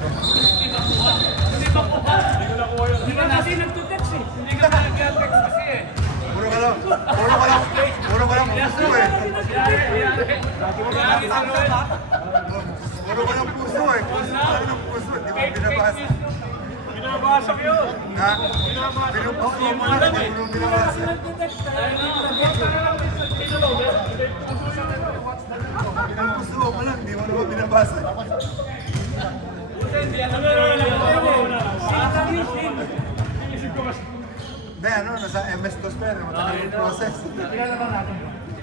Hindi ka kasi nagtutext eh. Hindi ka nag-text kasi eh. Puro ka lang puso eh. Puro ka lang puso eh. Puso, di mo binabasa. Binabasa ko yun. Ha? Pinupuso mo lang, hindi mo binabasa. Pinupuso mo lang, hindi mo naman binabasa. Hindi, ano, nasa MS-DOS pa yun, matagal yung process.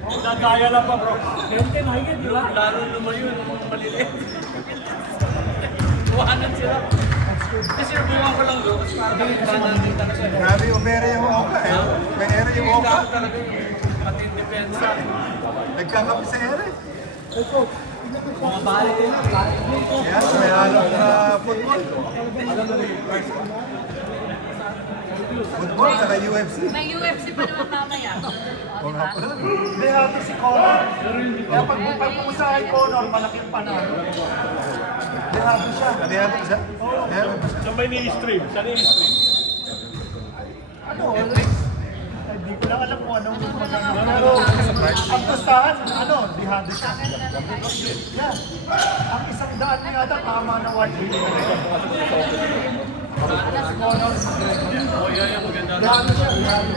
Nagaya lang pa bro. Lalo naman yun, maliliit. Buwanan sila. Kasi buwan ko lang doon. Grabe, umere yung Oka eh. May ere yung Oka. Pati yung depensa. Nagkakapi sa ere. Mga bali din lang. Yes, may halong na football. Football, saka UFC. May UFC pa naman mamaya. O nga pala. Hindi natin si Conor. Kaya pag pumunta kay Conor, malaking panalo. Dehado siya. Nadihado ko siya? Nadihado ko siya. Saan ba ini-stream? Saan ini-stream? Ano? Hindi ko lang alam kung anong pero ang gustahan, dehado siya. Yan. Ang 100 niya yata, tama na 1 billion. Oh, yan yung maganda. Dehado siya, dehado.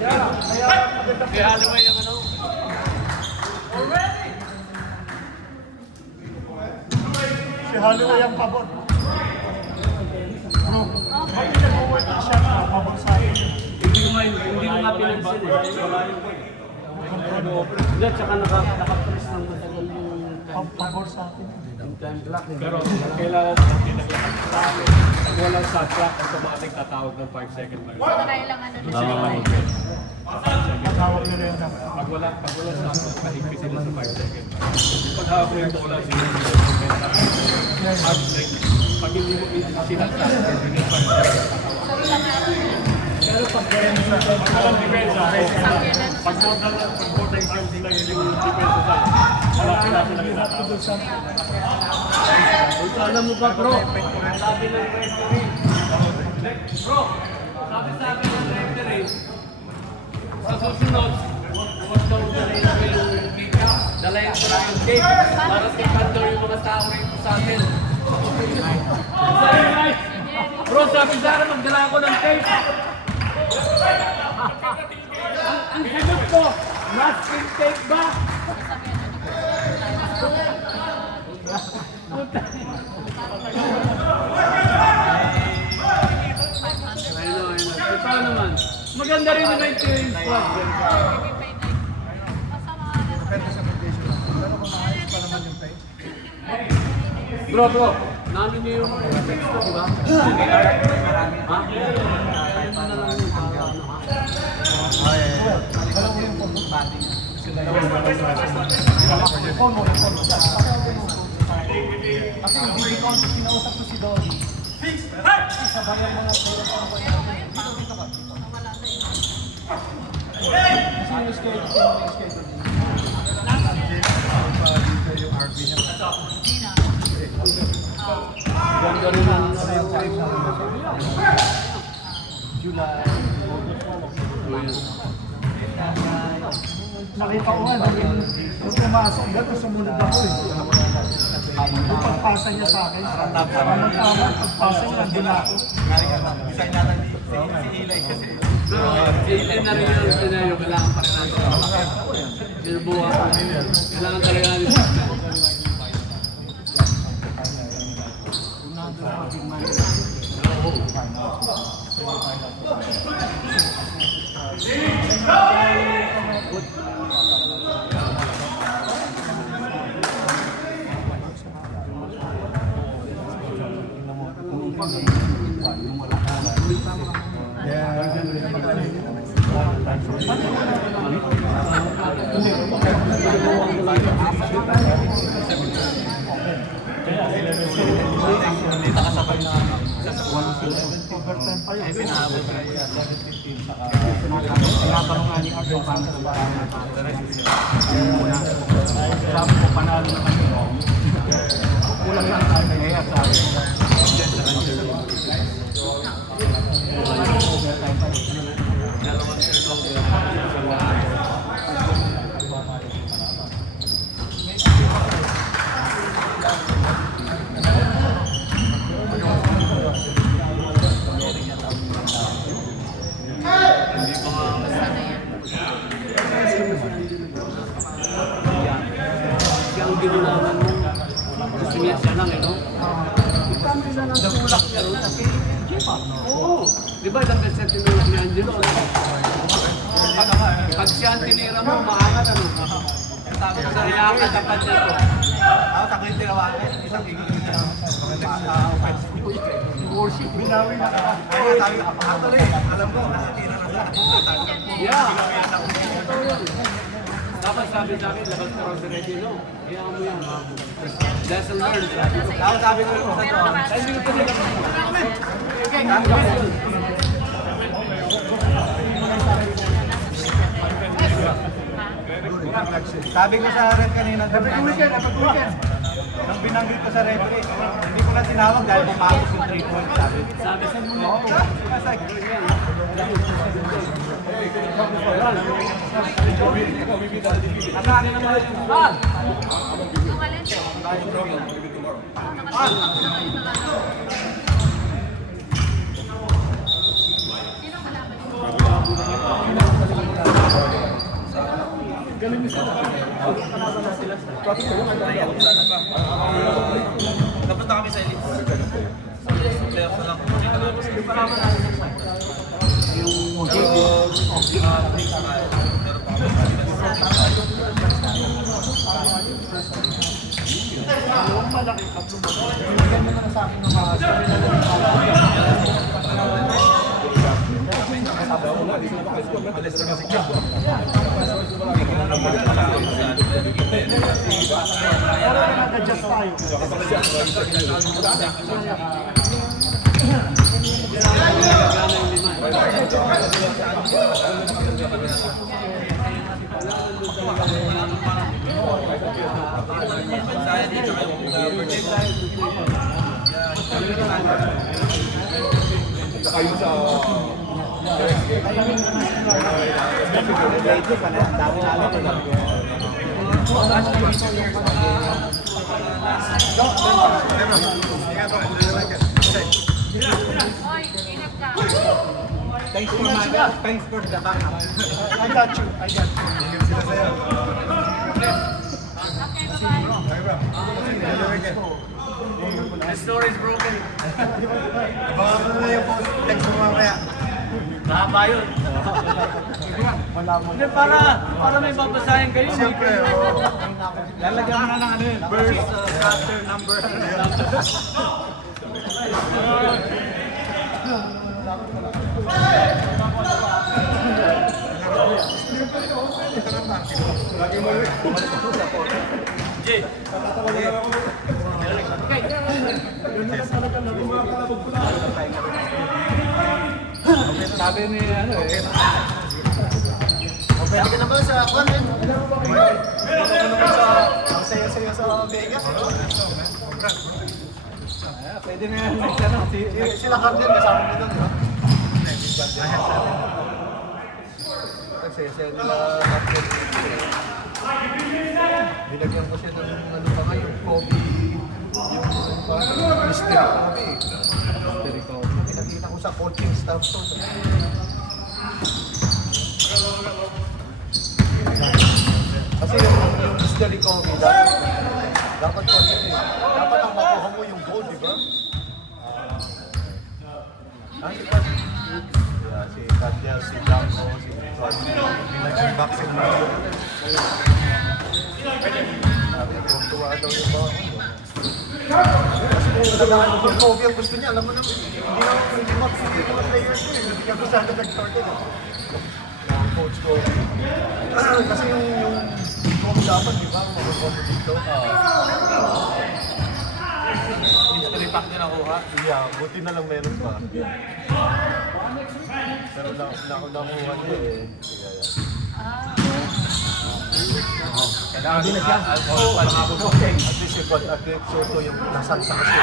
Yeah, kaya maganda. Kaya ano ba yung ano? Si Holloway ang pabor. Bro, pag nag-work siya, pabor sa akin. Hindi mo nga pinansin eh. Hindi, tsaka nakapress ng matagal yung Pabor sa akin. time clock. Pero kailangan natin pag walang shot clock, automatic tatawag ng 5 second mark. So, kailangan ano Sila na. mahigpit. Pagkawag nila yun na. Pag wala shot clock, mahigpit sila sa 5 second. Pag hawak mo yung bola, sila hard break. Pag hindi mo sinatsak, hindi mo 5 second. Pero pag walang depensa, pag border games sila yung depensa sa wala sila itatawag. Alam mo ba bro, sabi ng referee, bro, sabi ng referee, sa susunod, huwag daw dala yung make-up, dala yung cake, para tingnan daw yung mga tao rito sa atin. Bro, sabi sa akin, magdala ako ng cake. Ang sagot ko, masking cake ba? Ito naman. Maganda rin naman yung squad. Depende sa condition. Pero kung maayos pa naman yung pay. Bro, namin niyo yung text ko, di ba? Ha? Kasi hindi ko kinausap ko si Dolly. Sabayan mo na pero kasi yung schedule. Yung RV niya. Ganda rin ang July. Nakita ko nga, nung pumasok gano'n, sumunod ako eh. Yung pagpasa niya sa akin, tamang-tama, pagpasa niya, nandun ako. Pero ilan na rin yung scenario, kailangan pa rin natin. Sinubukan ko. Kailangan talaga natin. Overtime pa yun. Pinahabot pa yun. 7:15 saka tinatanungan ni Arjo paano sa bahay. Sabi ko, panalo na kami. Ang ginulaman mo, gusto niya siya lang, no? Nagulak siya, no? Oo. Di ba, ilang beses tinulak ni Angelo? Pag siya ang tinira mo, maangat, ano? Sabi ko sa riyakan, dapat niya to. Ako sa yung tinawagan, isang gigigil na Worship, binawi na ka. Kaya sabi ko, actually, alam ko, nasa tira na sa akin. Yeah. Ito yun. Dapat sabi sa akin, labas ka raw sa Regino. Hayaan mo yan, mamo. Lesson learned. Ako sabi ko sa Pero to, naman, Hindi ko pinila. sabi ko sa ref kanina, Dapat weekend, dapat weekend. nang binanggit ko sa referee, hindi ko na tinawag dahil pumapos yung 3 points, sabi. Sabi sa mo. Ang akin naman yung ball. yung alin? Sino kalaban niyo? Napunta kami sa elite. Playoff na lang. Dito namin sa Pero nag-adjust tayo. Oy, ingat ka. Thanks for the backup. I got you, I got you. Okay, bye-bye. The story is broken. Baka mo na yung text mo mamaya. Mahaba yun. Hindi, para may babasahin kayo. Siyempre, lalagyan mo na ng ano yun, verse, chapter, number. Sabi ni ano eh. Pwede ka naman sa Juan, pwede ka naman sa saya-saya sa Vegas. Pwede na yan. Ano, Sila Carden, kasama mo doon, di ba? Nagsaya-saya nila Carden. Binagyan ko siya ng ano pa nga, yung Kobe, yung mystery Kobe. Mystery Kobe. Pinakita ko sa coaching staff to. Kasi yung mystery Kobe, dapat coaching eh. Dapat ang makuha mo yung goal, di ba? Ang iba, si Katya, si Blanco, si pinag-boxing mo. Sabi, tuwa daw yung ba? Kasi kung nalagaan mo yung Kobe ang gusto niya, alam mo naman, hindi mga players ko eh. Hindi ka gusto sana nag-started eh. Yung coach Kobe. Kasi yung Kobe dapat, di ba? Mag-Kobe dito. Mystery pack din ako, ha? Yeah, buti na lang meron pa. Pero nakuha niya eh. Kaya yan. Hindi na siya. Okay. At least yung at Soto yung Lasal sa kasi.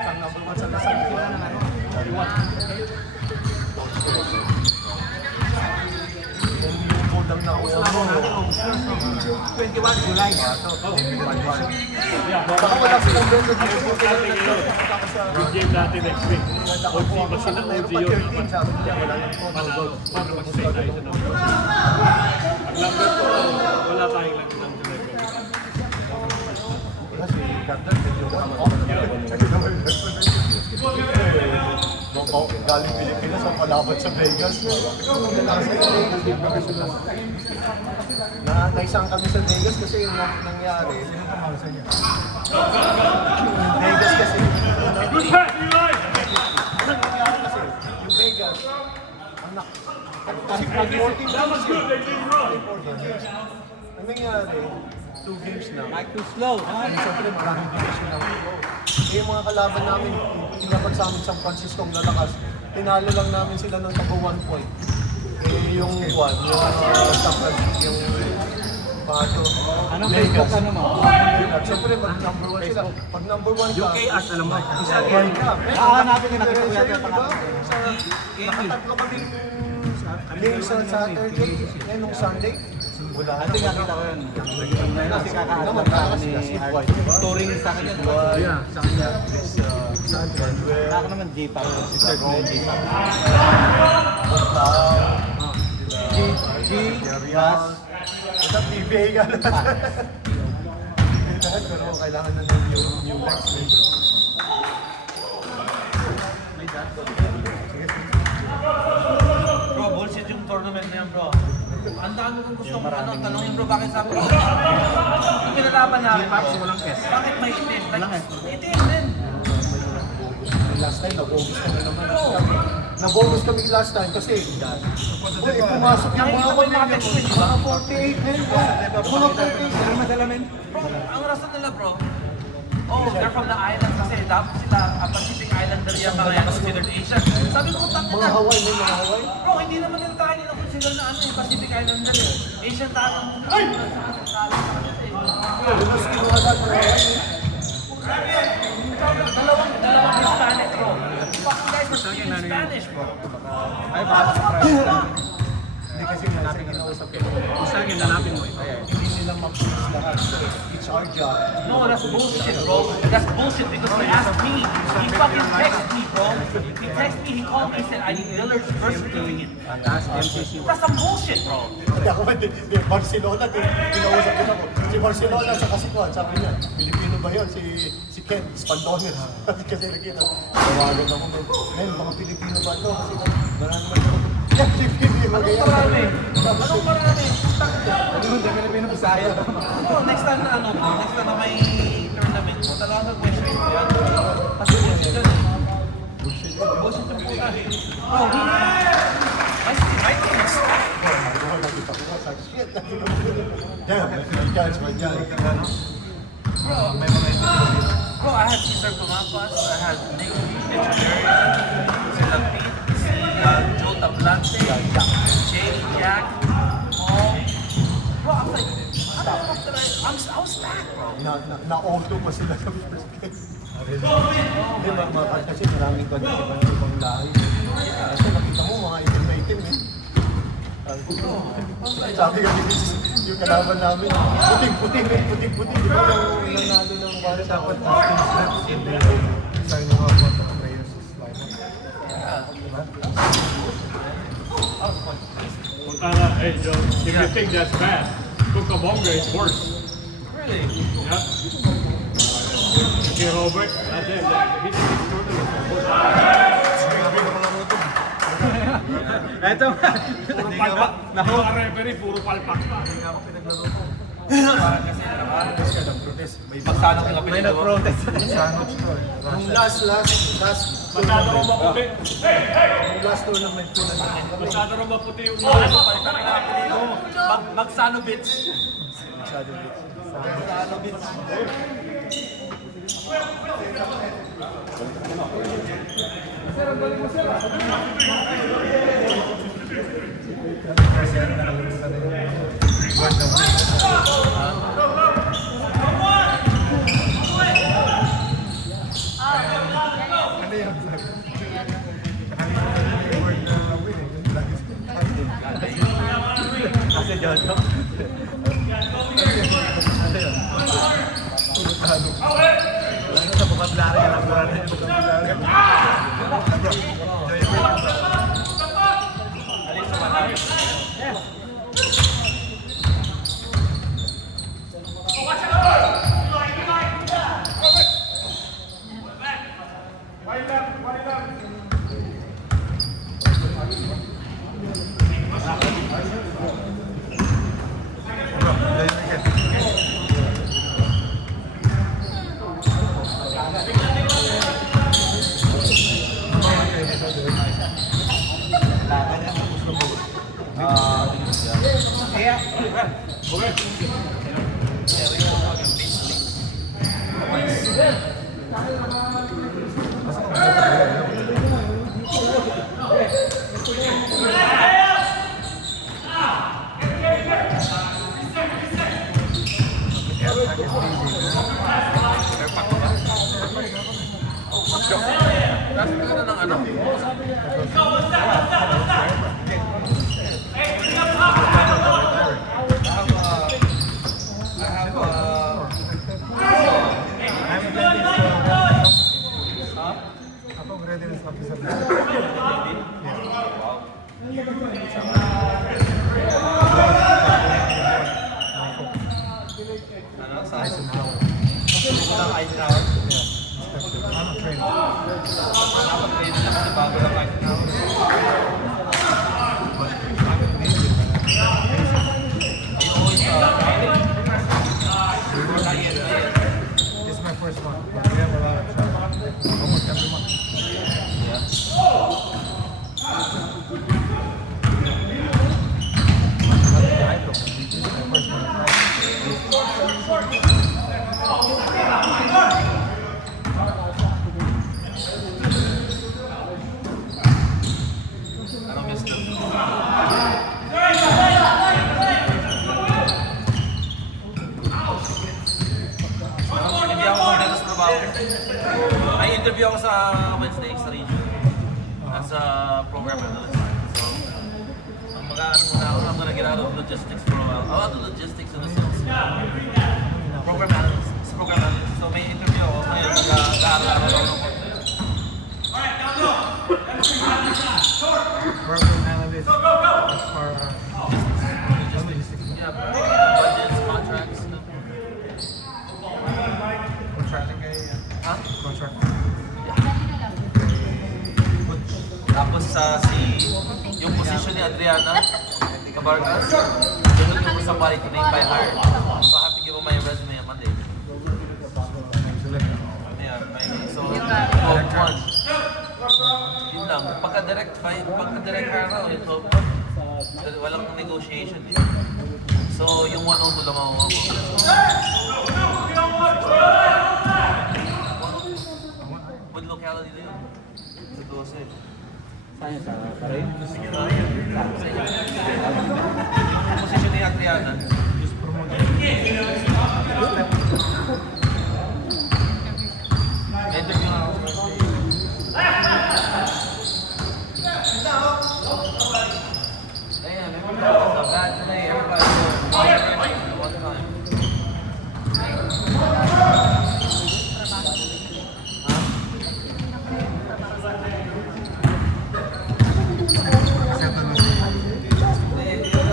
Isang number 1 sa Lasal. Yung modang na uso mo. 21 July. Baka wala silang brand na Good game natin next week. OG, basta na OG yun. sabi niya, wala yung phone. Paano mag-stay tayo sa number? Ang number ko, wala tayong lang ng July. Kasi Captain, medyo galing Pilipinas ang palaban sa Vegas. Naisang kami sa Vegas kasi yung nangyari. Vegas kasi. Good pass, Eli! Ang nangyari kasi, yung Vegas, anak, kasi 14 games yun. Ang nangyari, 2 games na. Mike too slow. Siyempre, maraming division ng flow. Eh, yung mga kalaban namin, sinapat sa amin San Francisco ang lalakas. Tinalo lang namin sila ng tago 1 point. Eh, yung San Francisco, yung Pato. Anong Facebook ano mo? At siyempre, pag number 1 sila, pag number 1 ka, UK as alam mo. Isa World Cup. Hanapin ko nakita ko yata Diba? Nakatatlo kaming games sa Saturday, eh, nung Sunday. Wala Ate nakita ko yun. Kasi kakaano pa ni Art. Touring sa kanya. Yeah, sa kanya. Sunday. Ako naman J-Pop. Si Sir ko yung J-Pop. G, Ras. Basta PBA ka na. Pero kailangan na ng new legs, bro. Bro, bullshit yung tournament na yan, bro. Ang dami kong gustong tanongin, bro, bakit sa bro? Yung pinalaban namin, bakit may itim? Like, itim din. Last time, nabonus kami naman. Nabonus kami last time kasi pumasok yung mga Nakikita mo yung mga mga 48 men. Mga 48. Ano madalamin? Bro, ang rason nila, bro, oh, they're from the island kasi dapat sila, Pacific Islander yung mga yan considered Asian. Sabi ko, tangin Mga na. Hawaii, may mga Hawaii. Bro, hindi naman nila tayo nila consider na ano yung Pacific Islander eh. Asian tayo. Ay! Lumus kinuha lahat ng Hawaii. Dalawang Hispanic, bro. Fuck, you guys were speaking Spanish, bro. Hindi kasi malaki kinausap ko. Sa akin, hanapin mo. Hindi nila ma-please lahat. It's our job. No, that's bullshit, bro. That's bullshit because he asked me. He fucking texted me, bro. He texted me, he called me, he said, I need Dillard's birth certificate. Taas MCC. That's some bullshit, bro. Hindi ako ba, Barcelona, kinausap din ako. Si Barcelona sa Kasikuan, sabi niya, Pilipino ba yun? Si Ken Spandones. Kasi nakita, tawagan ako. Men, mga Pilipino ba ito? Kasi marami naman ito. Anong marami? Anong marami? Ano mo, dami na pinabisaya. Bro, next time na ano, bro, next time na may tournament, bro, talagang mag-question ko yan. Kasi bullshit yan. Bullshit yung puta. Bro, my team is stacked. Bro, I had Cesar Pumapas, I had Nick Legendary, sila Pete, si Joe Tablante, Jay, Jack, Paul. Bro, I'm like, how the fuck did I was stacked, bro. Na-auto pa sila sa first game. Hindi ba, kasi maraming kondisyon ng ibang lahi. Kasi nakita mo, mga itim-itim eh. Sabi ka yung kalaban namin, puting-puting, puting-puting. Di ba yung nanalo ng bala dapat asking steps? Hindi. Sign mo nga po sa players line. Diba? Montana, hey Joe, if you think that's bad, Cucamonga is worse. Really? Yeah. Okay, Robert, he's Ito nga. puro palpak. Mga referee, puro palpak pa. Magsano ka May nag-protest. Nung last Masyado rin maputi. tournament ko na Masyado rin maputi yung Magsanovich. Sa vocabulary na nabura na yung vocabulary. Kasi ka na ng ano? Ako ready na sa officer. Ano? Sa Eisenhower. Eisenhower? I'm a trainer. Nakapag-train na kasi bago lang Eisenhower. This is my first one. But we have a lot of travel. Almost every month. Not the hydro. This is my first one. Anong gusto? Hindi ako maganda sa trabaho. May interview ako sa Wednesday sa region as a program analyst. So, ang mag-aano muna ako, I'm gonna get out of logistics for a while. Out of logistics and the sales. Program analyst. Program analyst. So may interview ako ngayon, nag-aaral ako ng Program analyst for logistics. yeah, budgets, contracts. Contracting guy. Huh? Contract. Tapos yung position ni Adriana Cabargas, yun yung sa quality name by hire. So I have to give him my resume on Monday. Yeah, so, hope one. Yun lang, pagka-direct hire na, yung hope one. Walang negotiation eh. So, yung 102 lang ako. Good locality din yun. Sa 12. Saan sa Paray? Yung position ni Adriana. Just promote. Interview nga ako. Damn, everybody has a bad day. Everybody doing one time.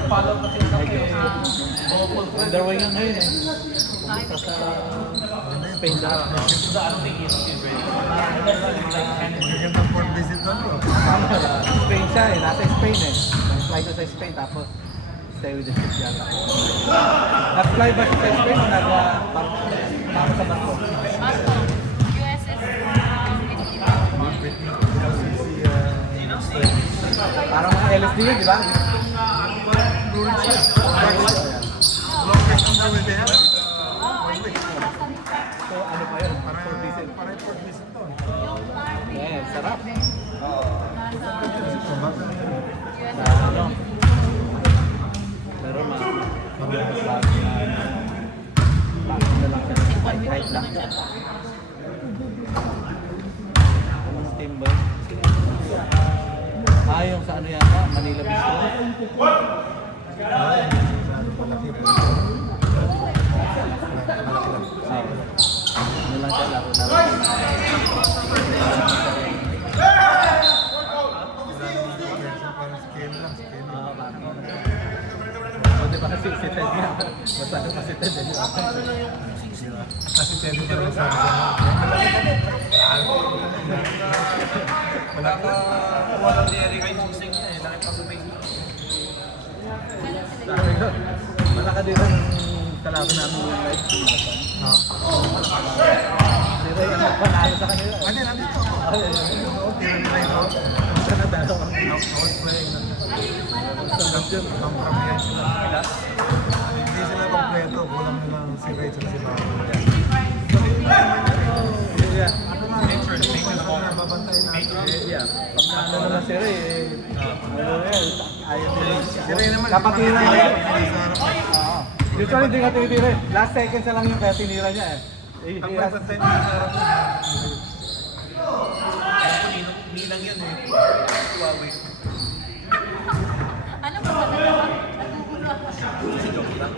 Follow kasi sa Underway nga ngayon eh. Pumunta sa Spain na. Magagandang port visit doon bro. Spain siya eh. Nasa Spain eh. Nag-fly ko sa Spain tapos stay with the ship yata. Nag-fly ba siya sa Spain o nag-parang sa barko? USS Parang mga LSD yun, di ba? Longest number they have. So ano pa yun? Para For visit. para port visit doon. Yeah, sarap. Sa Sa ano? Pero bago na lang siya. Height lang siya. Steamboat. Yung sa ano yata? Manila Bistro. O, di ba kasi si Ted nga. Basta ka si Ted. Kasi Ted yung parang sabi sa Walang ni Eric yung susing niya eh. Nakita sa Facebook. sabi ko, malaka din ang kalaban namin yung live. Si Ray ang nagpanalo sa kanila. Ano, nandito ako. Tira nila yun. Sa nadalo ang outplaying. Sunod yun. Ang kami sila. Hindi sila kompleto. Kulang na lang si Ray at si Bago. Yeah. Ano lang, babantay natin. Yeah. Pag ano naman si Ray, ayaw nila. Si Ray naman, Kapatira di ba, niya. Oo. Usually hindi nga tinitira eh. Last seconds na lang yung kaya tinira niya eh. Ang babantay natin sa harap niya. Nilang yan eh. Huawei. Alam mo ba nagawa? Nagugulo ako. Kasi joke lang.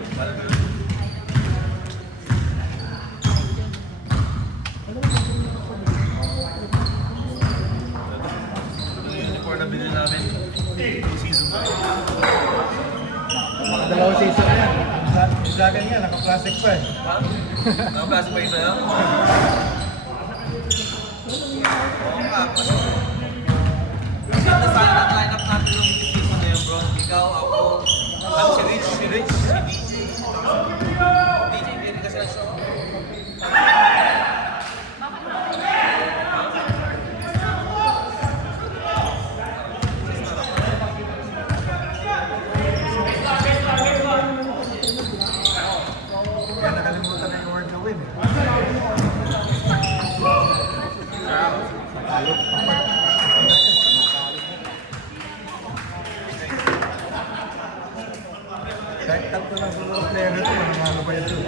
Ito yung uniform na binili namin. Season 1. Dalawang season na yan. Yung jacket niya, naka-plastic pa eh. Ha? Nakapasa pa yung sa'yo? Oo nga. Kasi nasali ng lineup natin yung season na yun, bro. Ikaw, ako, ano si Rich, si DJ. DJ, hindi rin kasi ang show. Kaya nakalimutan na yung word na win eh. Kahit tatlo lang sa mga player nito, mananalo pa ito.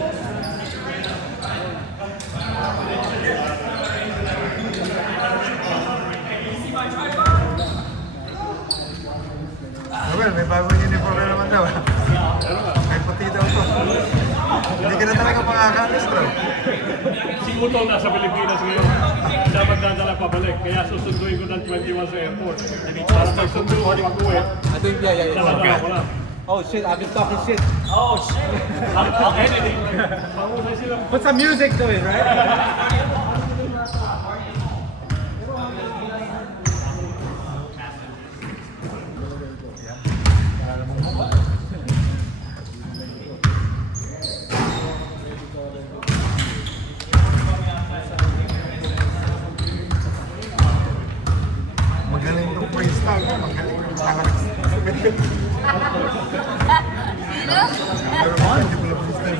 Well, may bagong uniform na naman daw. May puti daw to. Hindi ka na talaga makakalis, bro. Si Utol nasa Pilipinas ngayon. Siya magdadala pabalik. Kaya susunduin ko ng 21 sa airport. Para pagsundo ko pag-uwi. I think, yeah. Talaga, wala. Oh shit, I've been talking shit. Oh, shit! I'll edit it. Mahusay sila. Put some music to it, right? Magaling itong freestyle. Magaling yung tangan. Pero hindi pala freestyle.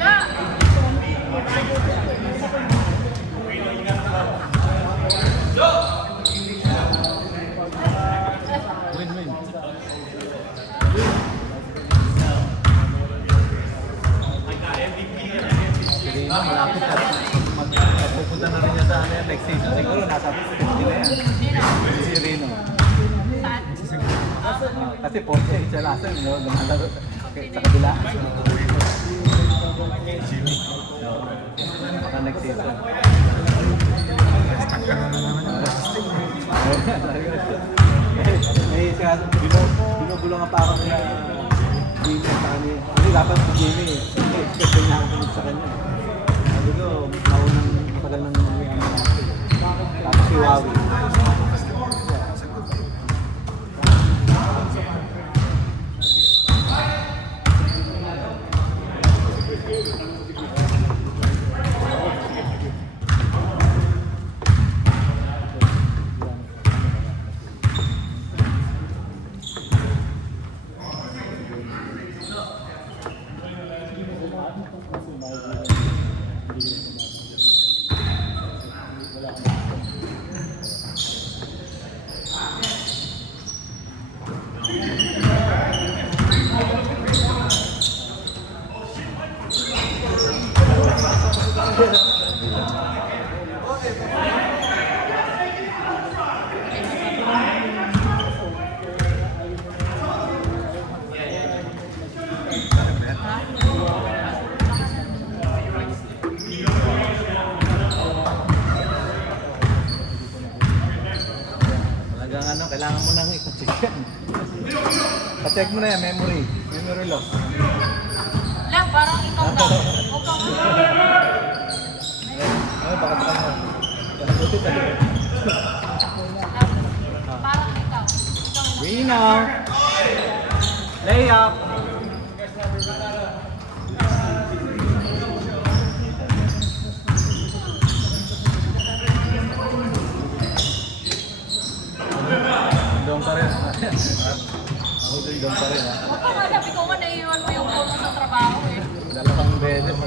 Yeah. Win-win. Sige na, malapit na. Pupunta na rin niya sa next season. Siguro nasa 50 na yan. Si Rino. Kasi 48 siya last time, no? Lumalaro sa kabila. Jimmy. Baka next season. May siya, binubulungan pa ako na Jimmy sa kanya. Kasi dapat si Jimmy, expect niya ako sa kanya. Sabi ko, naunang matagal ng tapos si Huawei. ano, kailangan mo nang ipacheck yan. Pa-check mo na yan, memory loss. Lang, parang ikaw daw. Huwag kang Ano, baka sa kanya. Buti tayo. Parang ikaw. Ikaw na. Winner! Layup! Doon pa rin. Doon pa rin ha. Huwag kang hanap. Ikaw nga naiiwan mo yung phone mo sa trabaho eh. Dalawang beses.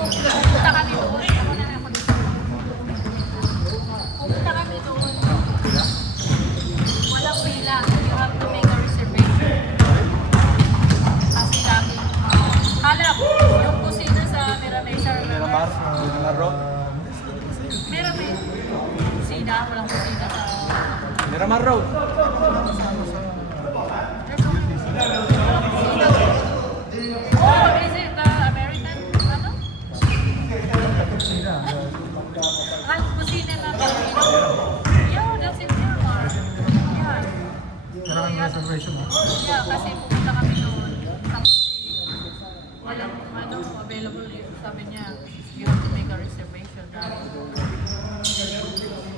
Pupunta kami doon. Ako na ako dito. Pupunta kami doon. Walang pila. You have to make a reservation. Kasi lagi. Halap, yung kusina sa Miramesa. Miramar Road. Meron may kusina. Walang kusina sa... Miramar Road. Oh, is it the American? Ano? Kusina na Filipino. Yeah, that's in Myanmar. Yeah. Kailangan ng reservation mo. Yeah, kasi pupunta kami noon. Tapos walang available yun. Sabi niya, you have to make a reservation dahil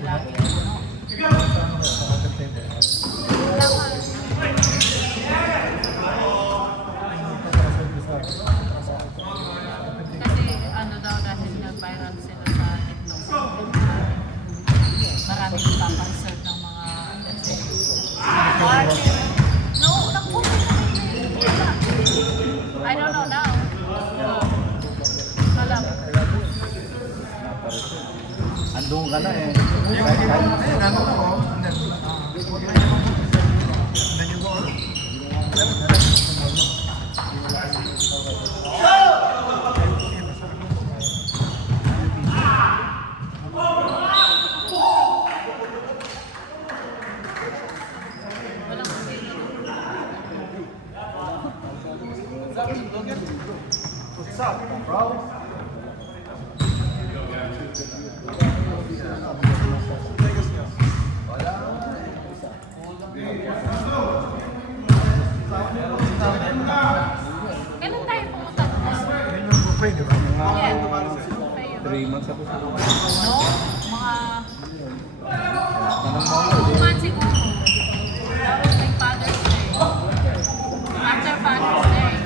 lagi ano. Kasi ano daw dahil nag-viral sila sa TikTok. Maraming papansert ng mga let's say artist. No, nag-post na I don't know now. Alam. Andun ka na eh. Nandun ako. Then you go. Walang kusina. What's up, bro? Kailan tayo pumunta doon? Yun yung buffet, di ba? Yeah. 3 months ako sa No? Mga 2 months siguro. That was like Father's Day. After Father's Day.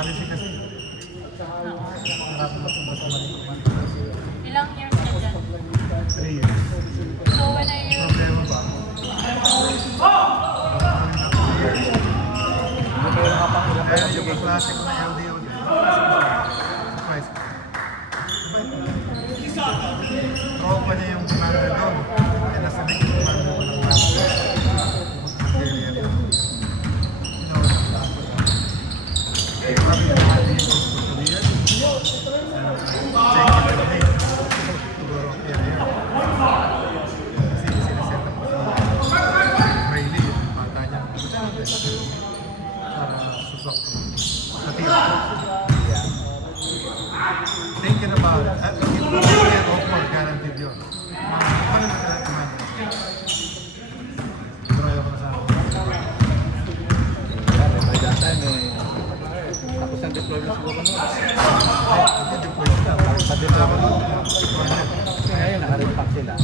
Piracy kasi. Marami matumba sa Manila. Ilang years ka dyan? 3 years. So when are you... Problema ba? Meron ka pang ilang Kaya yung klase ko na LDO din. Surprise ko. Tropa niya yung commander doon. Kaya nasa na yung commander ko ng master. Area rin. You know, sabi ko natin yung tutorial. Check it every day. Siguro area. Kasi siniset up ko si Rayleigh, yung bata niya. Para susok ko. Natira. Thinking about it, if you get offer, guaranteed yun. Ano na kaya commander? Pero ayaw ko na sana. By that time, tapos ang deployment siguro nun. Hindi, deploy sila. Pag-deploy ko project. Ngayon, naka-repack sila.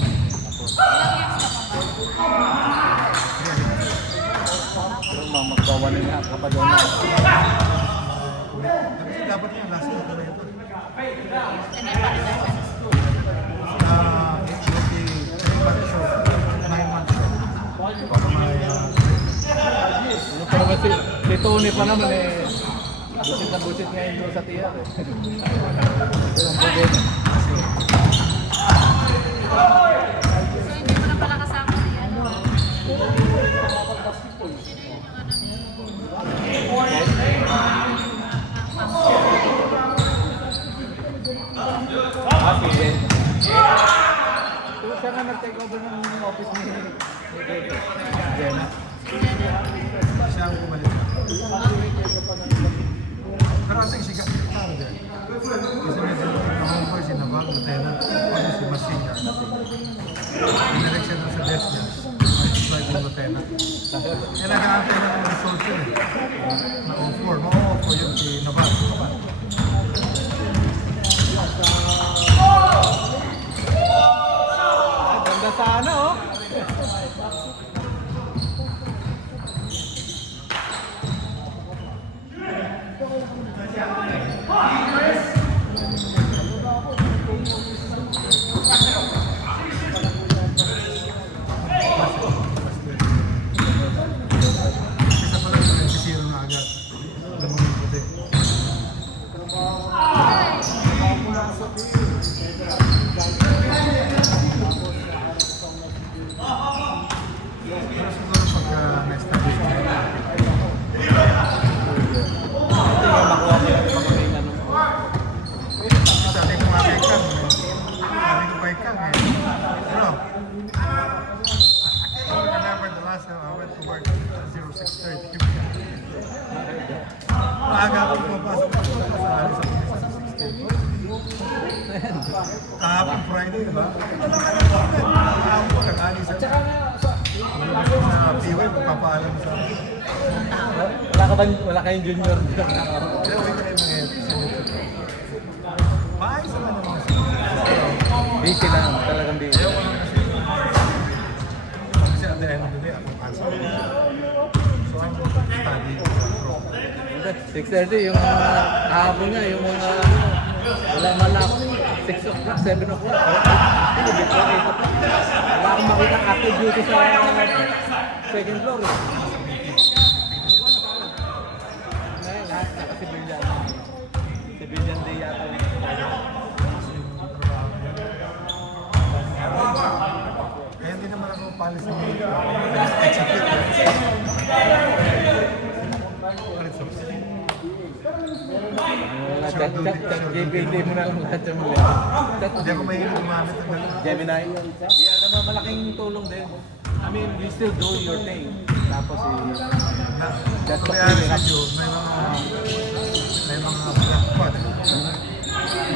Pero magbawa na nga kapag doon. Kasi dapat yung last year na ito. And then palitan. It will be 3 months short, 9 months short. Baka may, Ano pa naman si Tony pa naman busit na busit ngayon doon sa TR eh. Pero ang problema. So hindi mo na pala kasama si ano? Sino yun yung ano ni... Si Ben. So siya nga nag-take over ng office ni Jenna. siya ang bumalik. Pero I think she got out of there. Kasi medyo na-home ko si Naval, lieutenant, ano si Masinya. Pinalik siya doon sa desk niya. Flight yung lieutenant. Kaya nag-aantay na ng result yun eh. Na 04. Ma-04 yun si Naval. Ganda sana oh. Isa pala sa 20-0 na agad. Lumungin puti. Pero siguro pagka na-establish na yun. Hindi nga makuha mo yung pamamahinga nung Sa ating mga kaikan, sabi ko kaikan eh. Pero, I can't remember the last time I went to work at 06:30. Maaga ako pumapasok sa alis ako sa 16. Kahapon Friday, di ba? Kahapon ko nag-alis ako. Sa PY, magpapaalam sa akin. wala kayong junior dyan. Kaya uwi ko na yung mga maayos naman ang mga sila. Busy lang, talagang busy. Ayaw ko lang kasi at the end of the day, ako cancel. So I'm studying. 6:30 yung mga kahapon nga, yung mga wala malak 6 o'clock, 7 o'clock. Hindi, before 8 o'clock. Wala akong makita active duty sa second floor. Ngayon, lahat naka-civilian. Civilian day yata. Kaya hindi naman ako palis ng execute. Chat GPT mo na lang lahat yung mga. Hindi ako mahilig gumamit ng gano'n. Gemini. Yeah, naman malaking tulong din. I mean, you still do your thing. Tapos that's To the be honest feeling. with you, may mga blackpot.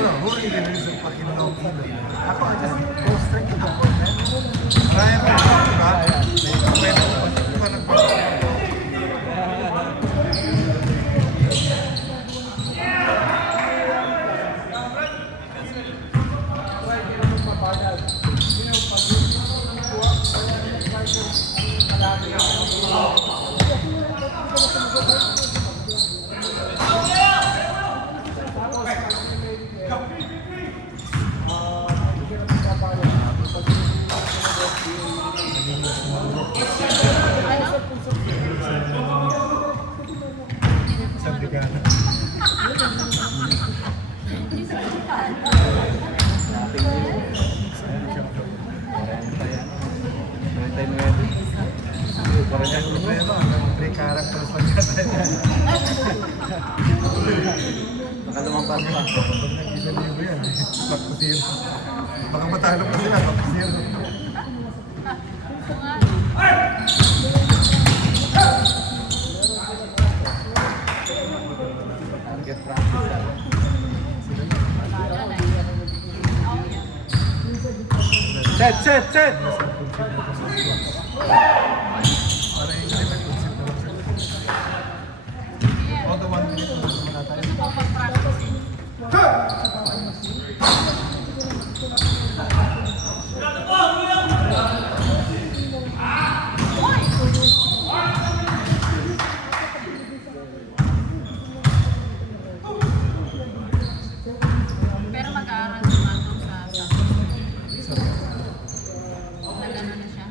Bro, who really lives in fucking Long Island? Ako, I just go straight to the point, man. Maraya pa rin, di ba? May kwento ko, di ba nagpapalala? gana. Dating yun. Ayan, 49. 49. Parang yung problema, may 3 characters lang yata. Nakalumang pa. Pag nag-isa libo yan, back to zero. Baka matalo pa sila, back to zero. Target practice. Set! Para yung hindi may concept na lang sila. All the 1 minute na naman tayo. Pero mag-aaral naman doon sa nag-ano na siya.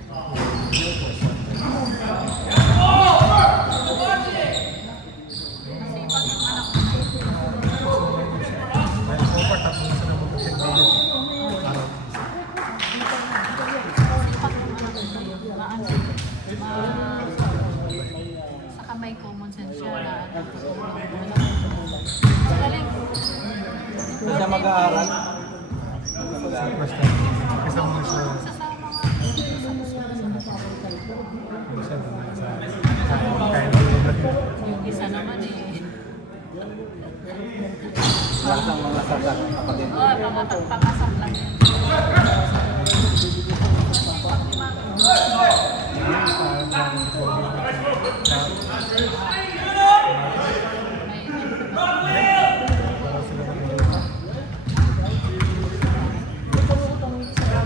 Masipag yung anak ko na yun. Dahil so far, tatlong sila mag-NBA. Masipag yung anak ko na yun. Sa kamay common sense siya na galing. Saan siya mag-aaral? Basta, kasama mo siya. Sasama nga. Minsan, kaya na yung Yung isa naman eh. Wala siyang mga sasak kapatid. Oo, pangasap lang yan. Masipag ni Mama.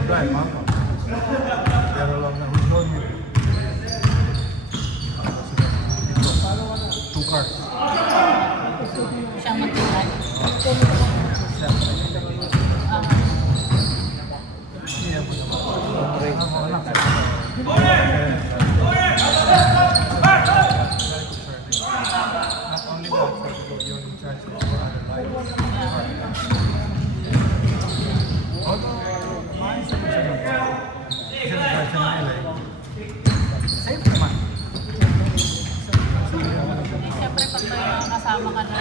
Drive, mama. Pero lang na hulog yun. 2 cars. Siya mag-drive. Iya po naman. Wala ka. Not only that, sabi ko, you're in charge of other lives. Although, maayos naman siya mag-drive. Kasi nag-drive siya ng LA. Safe naman. Siyempre pag may mga kasama ka na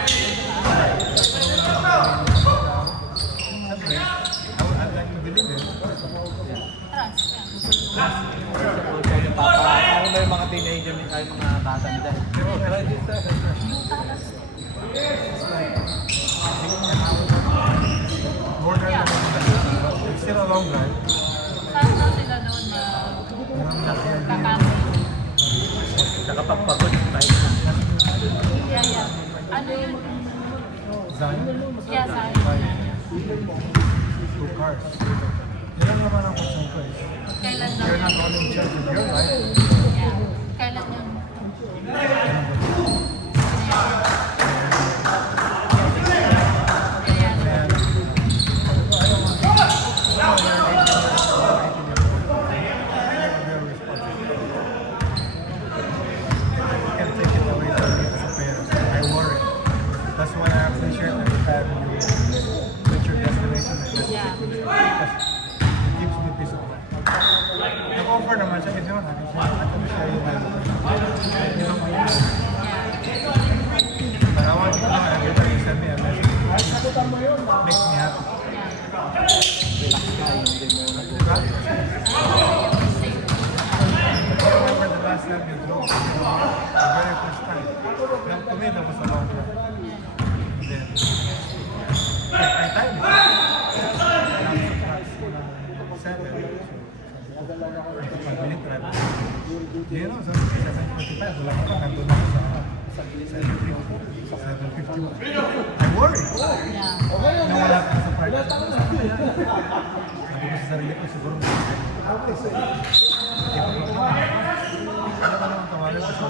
Sabi, I'd like to believe it. trust yan. Ano ba yung mga teenager ay mga bata nila? More than it's still a long drive. Saan na sila noon na kakasin? Nakapagpagod tayo. Yeah, yeah. Ano yun? Zion, Yeah, sa'yo. 2 cars. Yan lang naman ang concern ko eh. Kailan daw You're not yun? only in charge of your life, Yeah. Kailan yun? Kaya, and sabi ko, ayaw mo. Can't take it away from me as a parent. I worry. That's why I appreciate every time you reach your destination like this. yeah. Because it gives me peace of mind. Nag-offer naman siya, hindi naman natin siya. At ano siya yung you know, but I want you to know every time you send me a message, it makes me happy. Relax ka, hindi mo na Diba? I remember the last time you drove, the very first time. Now, to me, that was a long drive. And then, I timed it. You know, so 7:45, wala ka pa, nandun ako sa 7:51. I worry. Yeah. Nawala ka sa park. Sabi ko sa sarili ko, siguro okay, so, hindi ko naman. Ano ba naman tawarin ko sa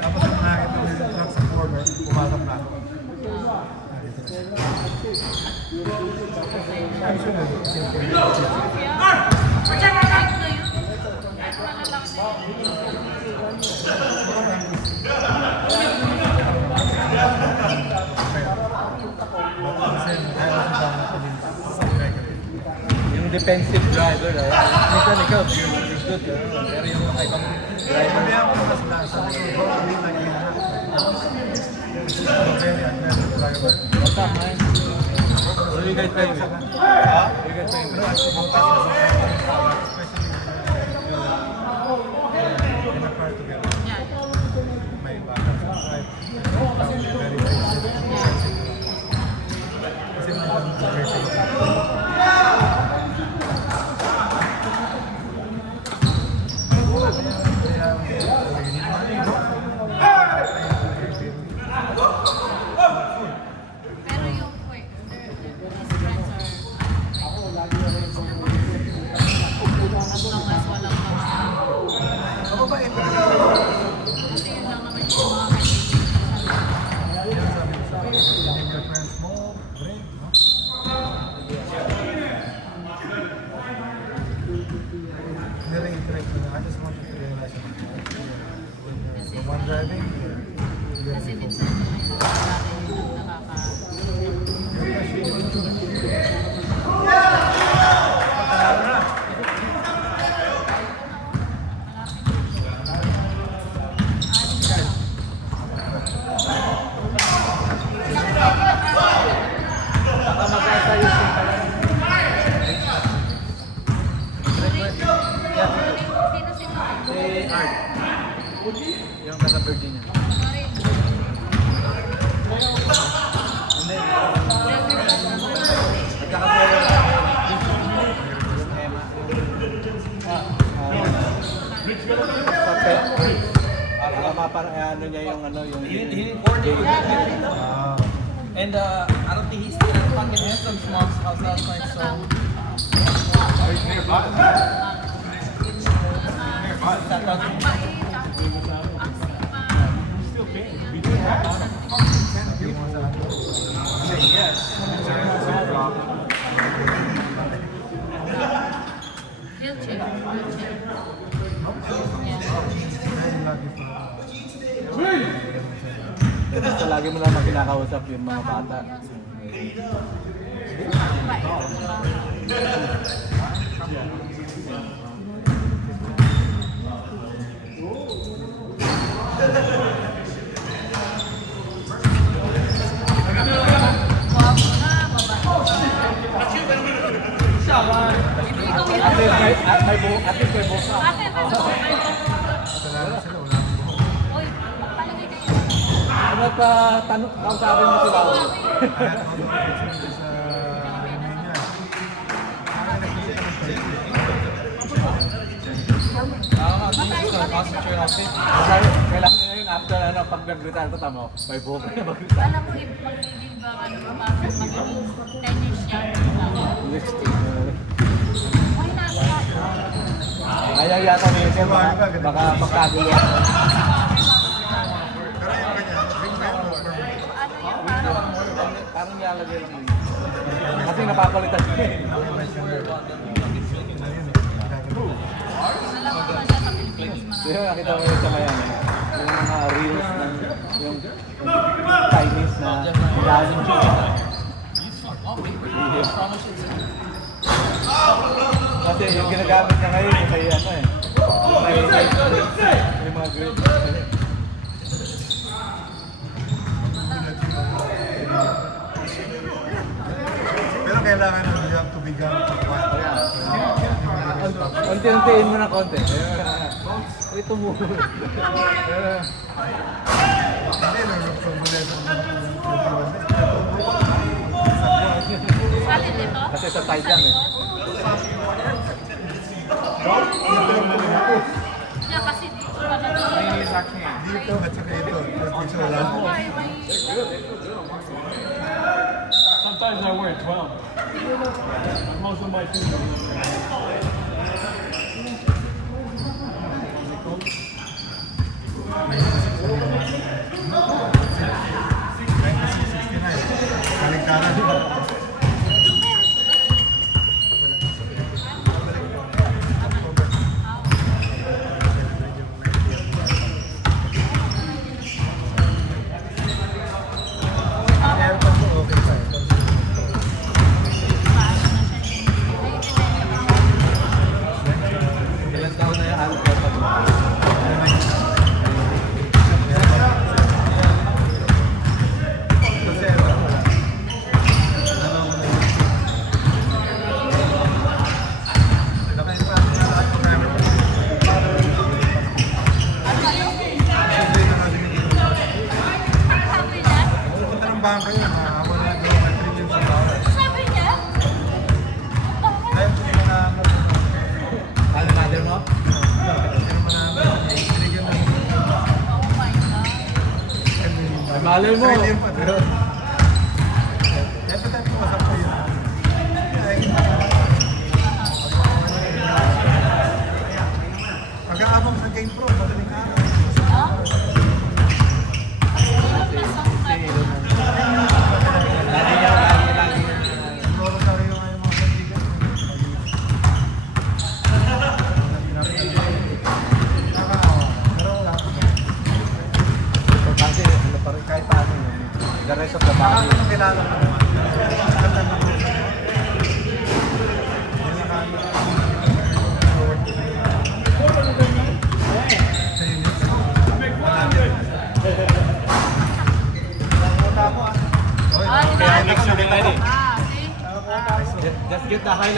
tapos nung nakakita ko yung truck sa corner, pumasok na ako. Nandito na siya. I'm sure na same for you. Like na yun. Like malalaki na yun. Siguro lang defensive driver. Minsan ikaw, you're good. Pero yung mga ibang driver, Sabihan ko naman sila sa hindi naging very aggressive driver. what's up, man? What are you guys playing with? Ha? What are you guys playing with? In a car together. Yan. May backup sa side. Very defensive. Kasi may defensive. Pero yung his friends are as long as walang touchdown. Ako ba ito talaga? Kasi yun lang naman yung mga kaibigan. Yan sabi ko sa akin. Give your friends more break, no? Nire-interact ko na. I just wanted to realize that when you're the one driving, you're Kasi minsan yung natin yung Baka magkasayos yung pala. Sino si Mike? Si Art. Yung taga Virginia. Hindi. Nagkakasaya yung Emma. Sa pet. Ano niya yung ano yung... He didn't coordinate with that. And I don't think he's still in the pocket. He has some small house outside, so. He'll check. very lucky for Basta lagi mo lang kinakausap yung mga bata. At may buhok. Bakit? kasalanan sila, wala akong buhok. Uy, palagay kayo. Ano pa tanong kausapin mo sila? Sa linya. Concentrate on safety. Kailangan nyo yun after ano, pag nag-retire ko, tamo, may buhok na mag-retire. Alam mo, magiging ba, ano ba, magiging 10 years yan. Next Why not? Kaya yata ni Sir, baka pagkagulo. Pero yung kanya, big man or Ano yung parang, Parang nilalagay lang yun. Kasi napapalitan siya eh. alam mo naman siya sa Pilipinas, mga Kaya nakita mo yung sa kaya yung mga reels ng yung Chinese na nilalagay siya. Kasi yung ginagamit niya ngayon yung may ano eh. May mga grade. Pero kailangan you have to begin from one. Unti-untiin mo na konti. Uy, tumulo. Hindi, no, from the level of Alin dito? Kasi sa side lang eh. Yeah, kasi dito pa na dito. dito at saka ito. Dito lang. Why, may... Sometimes I wear 12. Most of my fingers. Kaligtaran. Paano na siya? Malay mo. Trillion pa. Pero, ito tayo pumasap ko yun. Pag-aabang sa Game Pro, madaling araw. Ah? Siguro sa rin yung mga kaibigan. Pero wala. Importante, ano pa rin kahit paano. The rest of the body. Kilala ko naman. Ganda naman. Ah, Next year, ready. see? Just get the highlight.